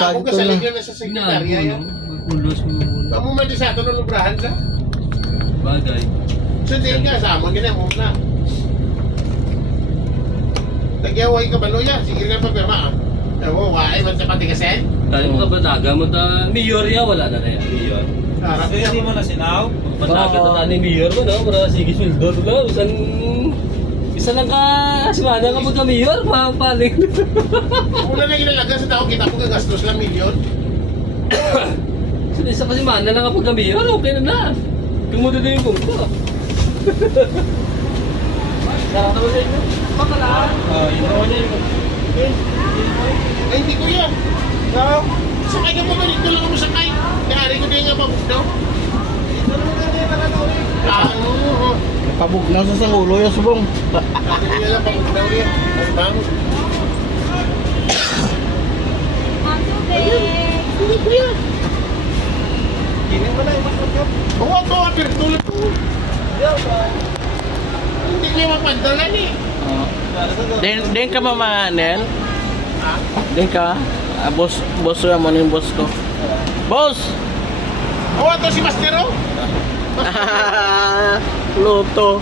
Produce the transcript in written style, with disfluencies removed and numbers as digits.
sa Ako ito na. kasaligyan na sa sekretarya yan. Pulos mo muna. Kamu man di sa ito na lubrahan ka. Bagay. So di ka, sama ganyan mo na. Nagyaway ka ba loya? Sige nga pagpirma ah. Ewo, waay man sa patigasen. Tayo mo ka bataga mo ta. Mayor ya, wala na na yan. Mayor. Harap Kasi niya. hindi mo na sinaw. Bataga ta ni Mayor mo no. Para sige sweldo ka. Isa lang ka. Simana ka pagka Mayor. Papaling. Una na inalaga sa tao, kita ko gagastos lang milyon. So, isa kasi mana lang kapag kami, okay na na. Kumudo na yung bungko. Sarap naman sa inyo. Pakalaan. Yun naman niya yung... Ay, hindi ko yan. No. Sakay ka mo ba? Dito lang ako sakay. Kaya ko din nga mabugnaw. Ano? Nakabugnaw sa sangulo yung subong. Ano ko yan lang pabugnaw niya? Ang bango. Hindi ko yan. Kinin mo na yung masukap. Oo, ito. Apirtulad ko. Hindi ko yung mapandalan eh. Din ka mama, Nel? Ha? Din ka? Boss mo yung boss ko. Boss! Oo, ito si Mastero. Luto.